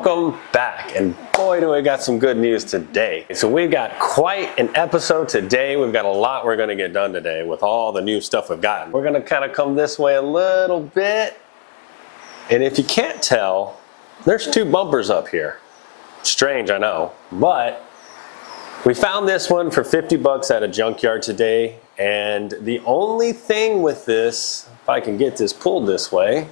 Welcome back, and boy do we got some good news today. So we've got quite an episode today. We've got a lot we're going to get done today with all the new stuff we've gotten. We're going to kind of come this way a little bit, and if you can't tell, there's two bumpers up here. Strange, I know, but we found this one for 50 bucks at a junkyard today, and the only thing with this, if I can get this pulled this way,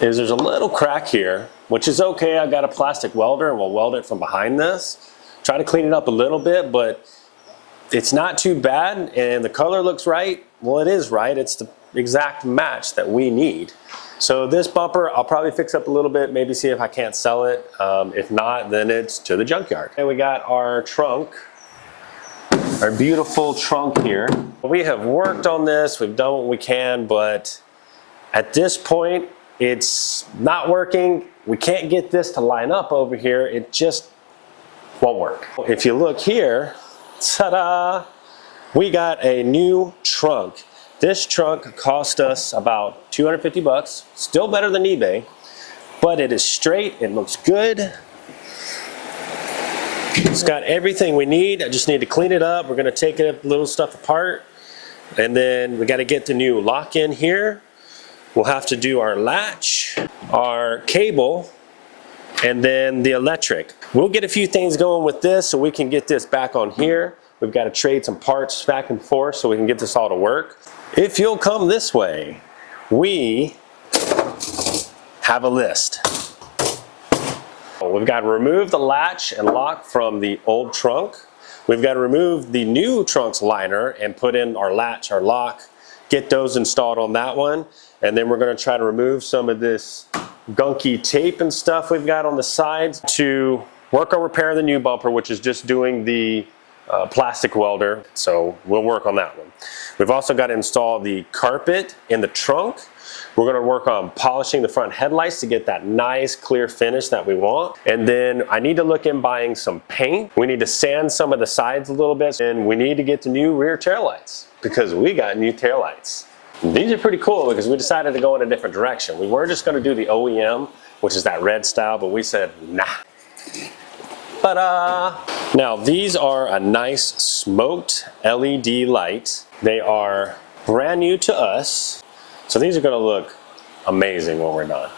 is there's a little crack here, which is okay. I've got a plastic welder and we'll weld it from behind this. Try to clean it up a little bit, but it's not too bad, and the color looks right. Well, it is right. It's the exact match that we need. So this bumper, I'll probably fix up a little bit, maybe see if I can't sell it. If not, then it's to the junkyard. And we got our trunk, our beautiful trunk here. We have worked on this, we've done what we can, but at this point, it's not working. We can't get this to line up over here. It just won't work. If you look here, ta-da, we got a new trunk. This trunk cost us about 250 bucks, still better than eBay, but it is straight, it looks good. It's got everything we need. I just need to clean it up. We're gonna take a little stuff apart, and then we gotta get the new lock in here. We'll have to do our latch, our cable, and then the electric. We'll get a few things going with this so we can get this back on here. We've got to trade some parts back and forth so we can get this all to work. If you'll come this way, we have a list. We've got to remove the latch and lock from the old trunk. We've got to remove the new trunk's liner and put in our latch, our lock, get those installed on that one. And then we're going to try to remove some of this gunky tape and stuff we've got on the sides to work on repairing the new bumper, which is just doing the plastic welder. So we'll work on that one. We've also got to install the carpet in the trunk. We're going to work on polishing the front headlights to get that nice clear finish that we want. And then I need to look in buying some paint. We need to sand some of the sides a little bit, and we need to get the new rear taillights because we got new taillights. These are pretty cool because we decided to go in a different direction. We were just going to do the OEM, which is that red style, but we said, nah. Ta-da! Now, these are a nice smoked LED light. They are brand new to us, so these are going to look amazing when we're done.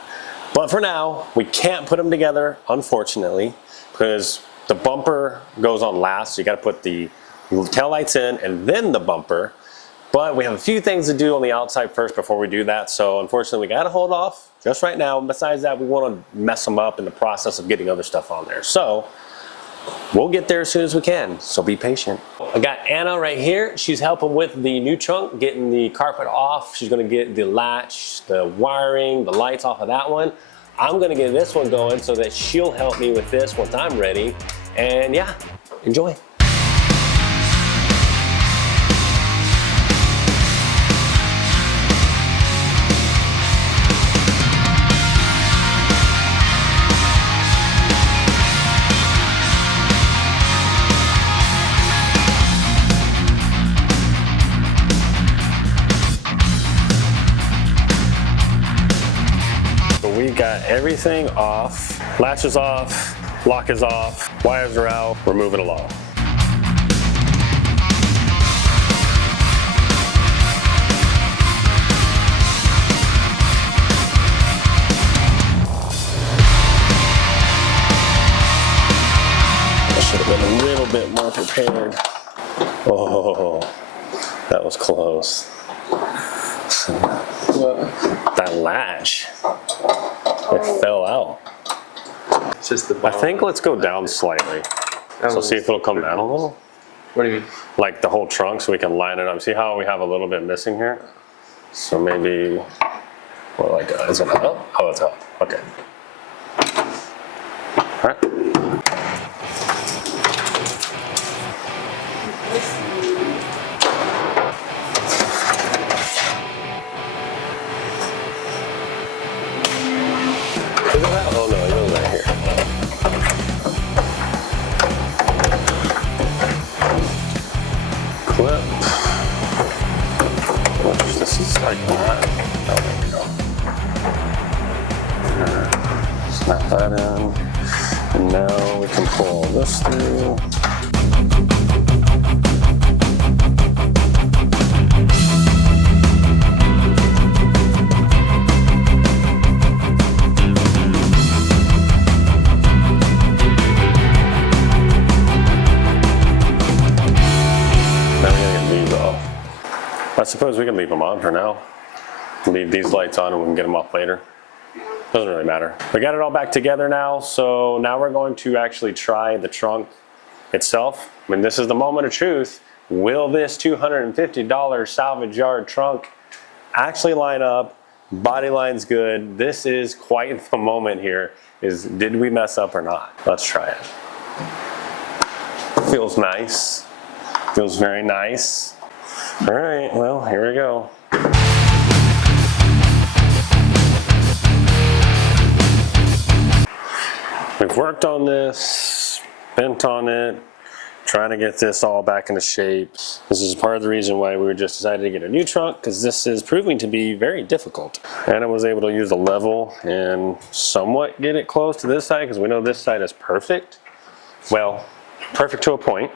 But for now, we can't put them together, unfortunately, because the bumper goes on last, so you got to put the taillights in and then the bumper. But we have a few things to do on the outside first before we do that, so unfortunately we got to hold off just right now. Besides that, we want to mess them up in the process of getting other stuff on there. So we'll get there as soon as we can, so be patient. I got Anna right here. She's helping with the new trunk, getting the carpet off. She's going to get the latch, the wiring, the lights off of that one. I'm going to get this one going so that she'll help me with this once I'm ready. And yeah, enjoy. We got everything off, latch is off, lock is off, wires are out, we're moving along. I should have been a little bit more prepared. Oh, that was close. What? That latch. It fell out. It's just the I think let's go down slightly. So see if it'll come down a little. What do you mean? Like the whole trunk so we can line it up. See how we have a little bit missing here? So maybe, well, like, is it up? Oh, it's up. Okay. All right. Oh no, it goes right here. Clip. This is like that. Oh, there we go. in. And now we can pull this through. I suppose we can leave them on for now. Leave these lights on and we can get them off later. Doesn't really matter. We got it all back together now, so now we're going to actually try the trunk itself. I mean, this is the moment of truth. Will this $250 salvage yard trunk actually line up? Body line's good. This is quite the moment here. Did we mess up or not? Let's try it. Feels nice. Feels very nice. All right, well, here we go. We've worked on this, bent on it, trying to get this all back into shape. This is part of the reason why we just decided to get a new trunk, because this is proving to be very difficult. And I was able to use a level and somewhat get it close to this side, because we know this side is perfect. Well, perfect to a point.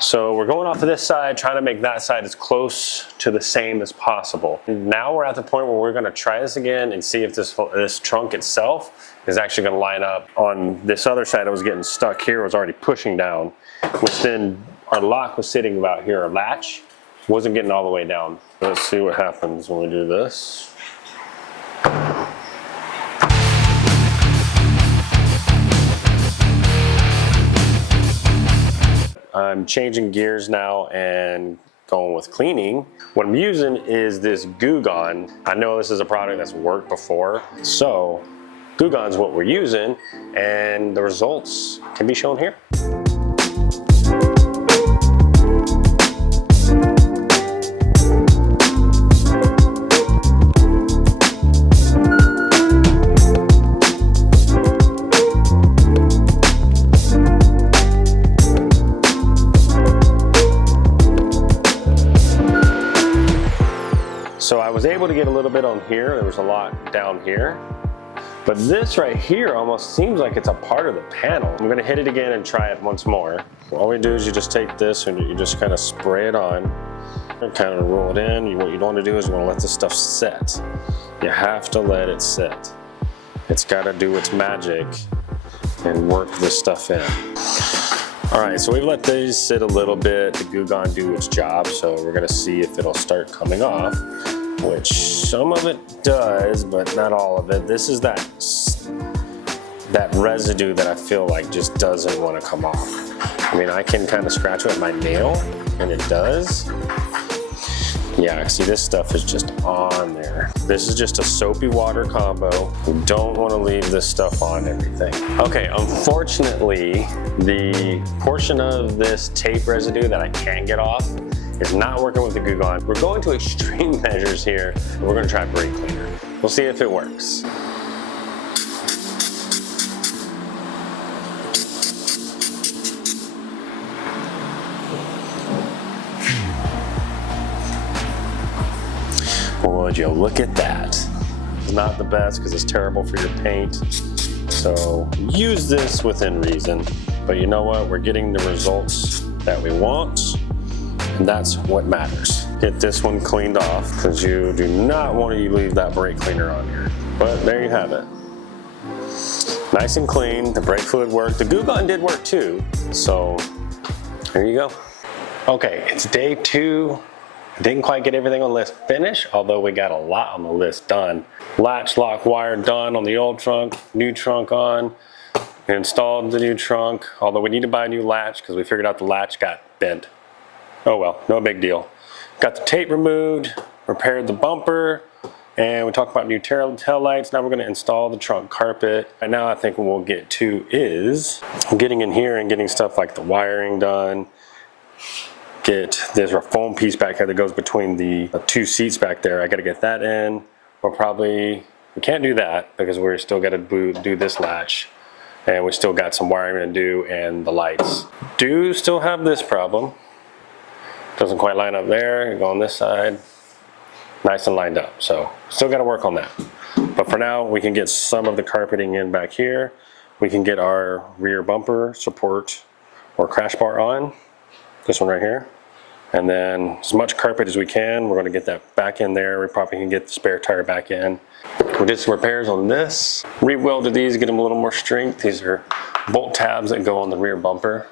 So we're going off of this side, trying to make that side as close to the same as possible. Now we're at the point where we're going to try this again and see if this trunk itself is actually going to line up. On this other side, I was getting stuck here, was already pushing down, which then our lock was sitting about here, our latch wasn't getting all the way down. Let's see what happens when we do this. I'm changing gears now and going with cleaning. What I'm using is this Goo Gone. I know this is a product that's worked before, so Goo Gone's what we're using, and the results can be shown here. So I was able to get a little bit on here. There was a lot down here. But this right here almost seems like it's a part of the panel. I'm gonna hit it again and try it once more. All we do is you just take this and you just kind of spray it on and kind of roll it in. What you don't want to do is you want to let this stuff set. You have to let it set. It's got to do its magic and work this stuff in. All right, so we've let these sit a little bit, the Goo Gone do its job, so we're gonna see if it'll start coming off, which some of it does, but not all of it. This is that residue that I feel like just doesn't wanna come off. I mean, I can kind of scratch with my nail, and it does. Yeah, see, this stuff is just on there. This is just a soapy water combo. We don't want to leave this stuff on everything. Okay, unfortunately, the portion of this tape residue that I can't get off is not working with the Goo Gone. We're going to extreme measures here. We're going to try brake cleaner. We'll see if it works. Would you look at that? It's not the best because it's terrible for your paint. So use this within reason. But you know what? We're getting the results that we want, and that's what matters. Get this one cleaned off because you do not want to leave that brake cleaner on here. But there you have it. Nice and clean. The brake fluid worked. The Goo Gone did work too. So there you go. Okay, it's day 2. Didn't quite get everything on the list finished, although we got a lot on the list done. Latch, lock, wire done on the old trunk, new trunk on. We installed the new trunk, although we need to buy a new latch because we figured out the latch got bent. Oh well, no big deal. Got the tape removed, repaired the bumper, and we talked about new tail lights. Now we're going to install the trunk carpet. And now I think what we'll get to is getting in here and getting stuff like the wiring done. There's a foam piece back here that goes between the 2 seats back there. I got to get that in. We can't do that because we're still got to do this latch, and we still got some wiring to do, and the lights do still have this problem. Doesn't quite line up there. Go on this side, nice and lined up. So still got to work on that. But for now, we can get some of the carpeting in back here, we can get our rear bumper support or crash bar on. This one right here. And then as much carpet as we can, we're going to get that back in there. We probably can get the spare tire back in. We did some repairs on this. Re-welded these, get them a little more strength. These are bolt tabs that go on the rear bumper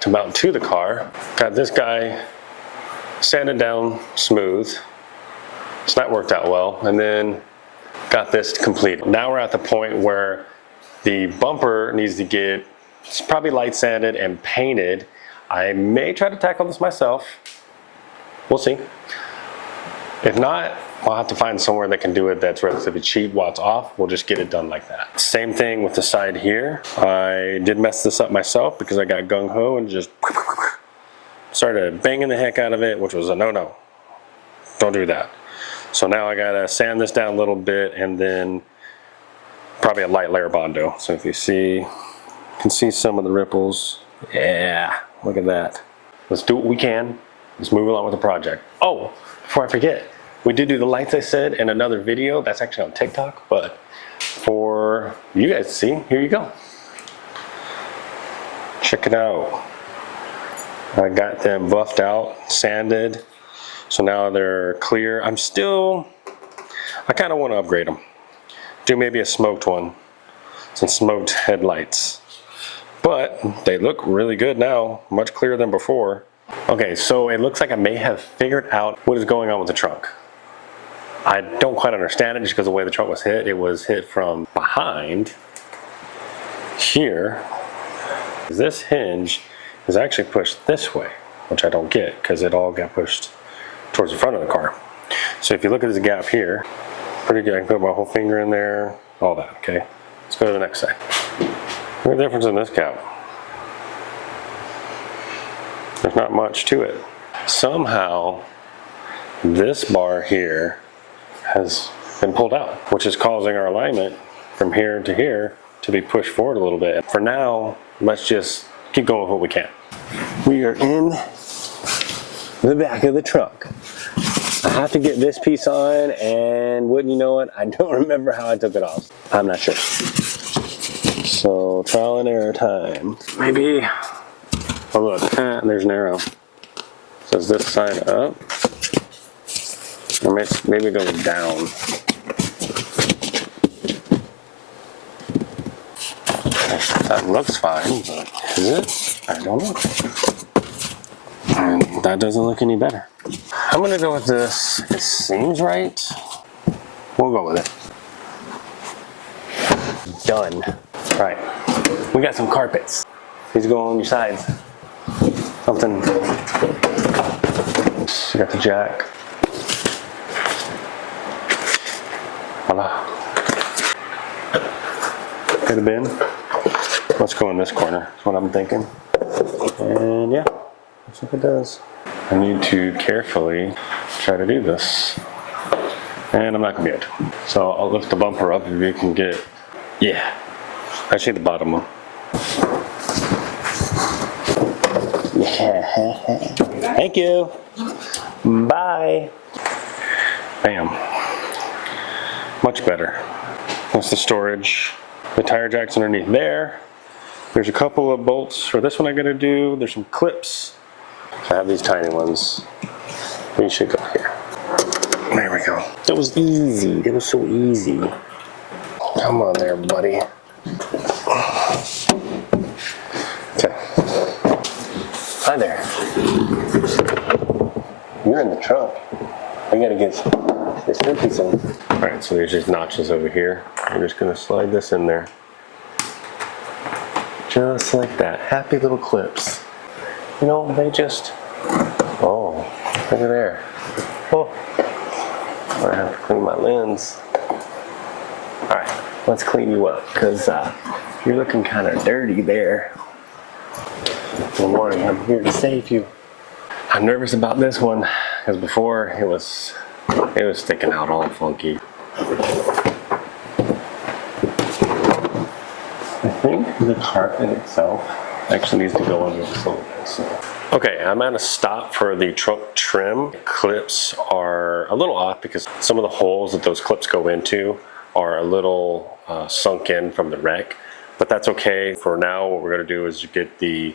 to mount to the car. Got this guy sanded down smooth. So that worked out well. And then got this complete. Now we're at the point where the bumper needs to get, it's probably light sanded and painted. I may try to tackle this myself. We'll see. If not, I'll have to find somewhere that can do it that's relatively cheap while it's off. We'll just get it done like that. Same thing with the side here. I did mess this up myself because I got gung-ho and just started banging the heck out of it, which was a no-no. Don't do that. So now I gotta sand this down a little bit and then probably a light layer Bondo. So if you see, you can see some of the ripples. Yeah, look at that. Let's do what we can. Let's move along with the project. Oh, before I forget, we did do the lights I said in another video. That's actually on TikTok, but for you guys to see, here you go. Check it out. I got them buffed out, sanded, so now they're clear. I kind of want to upgrade them. Do maybe a smoked one, some smoked headlights. But they look really good now, much clearer than before. Okay, so it looks like I may have figured out what is going on with the trunk. I don't quite understand it just because of the way the trunk was hit. It was hit from behind here. This hinge is actually pushed this way, which I don't get because it all got pushed towards the front of the car. So if you look at this gap here, pretty good. I can put my whole finger in there, all that, okay? Let's go to the next side. Look at the difference in this gap. There's not much to it. Somehow, this bar here has been pulled out, which is causing our alignment from here to here to be pushed forward a little bit. For now, let's just keep going with what we can. We are in the back of the truck. I have to get this piece on, and wouldn't you know it, I don't remember how I took it off. I'm not sure. So trial and error time. Maybe, oh look, there's an arrow. So is this side up? Or maybe it goes down. That looks fine, but is it? I don't know. And that doesn't look any better. I'm gonna go with this. It seems right. We'll go with it. Done. Right. We got some carpets. These go on your sides. Something. You got the jack. Voila. Could have been. Let's go in this corner. That's what I'm thinking. And yeah, looks like it does. I need to carefully try to do this. And I'm not gonna be able to. So I'll lift the bumper up if you can get, yeah. Actually the bottom one. Yeah. Thank you. Bye. Bam. Much better. That's the storage. The tire jack's underneath there. There's a couple of bolts for this one I gotta do. There's some clips. I have these tiny ones. These should go here. There we go. That was easy. It was so easy. Come on there, buddy. Okay. Hi there. You're in the trunk. I gotta get this piece on. All right, so there's just notches over here. I'm just gonna slide this in there. Just like that. Happy little clips. You know, they just, oh, look at there. Oh, I have to clean my lens. All right, let's clean you up because you're looking kind of dirty there. Don't worry, I'm here to save you. I'm nervous about this one because before it was sticking out all funky. I think the carpet itself actually needs to go under this a little bit. So. Okay, I'm at a stop for the trunk trim. Clips are a little off because some of the holes that those clips go into are a little sunk in from the wreck. but that's okay. For now, what we're gonna do is get the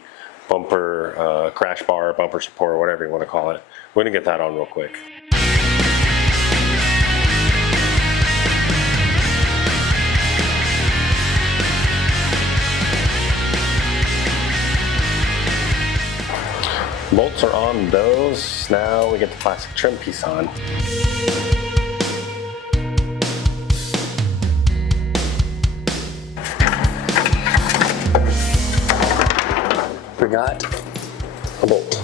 bumper crash bar, bumper support, whatever you want to call it. We're gonna get that on real quick. Bolts are on those. Now we get the plastic trim piece on. Forgot a bolt.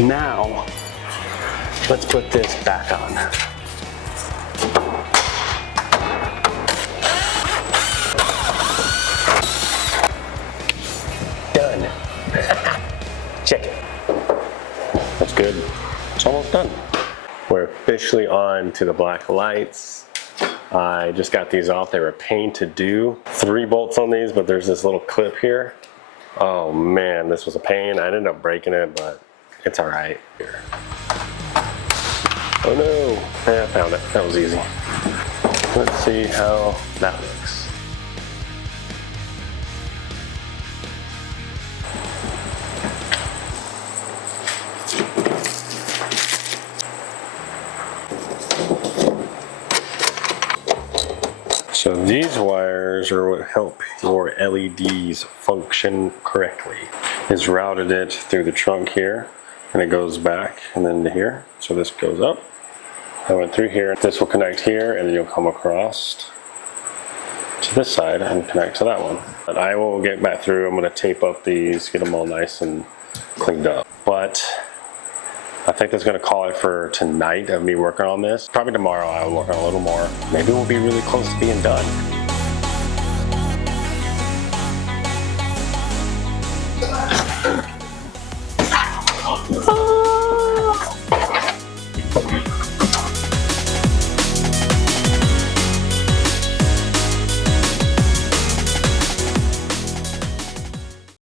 Now, let's put this back on. Done. Check it. That's good. It's almost done. We're officially on to the black lights. I just got these off. They were a pain to do. 3 bolts on these, but there's this little clip here. Oh man, this was a pain. I ended up breaking it, but it's all right. Here. Oh no, I found it. That was easy. Let's see how that looks. So these wires are what help your LEDs function correctly. It's routed it through the trunk here, and it goes back and then to here. So this goes up. I went through here. This will connect here, and then you'll come across to this side and connect to that one. But I will get back through. I'm going to tape up these, get them all nice and cleaned up. But I think that's going to call it for tonight of me working on this. Probably tomorrow I'll work on a little more. Maybe we'll be really close to being done.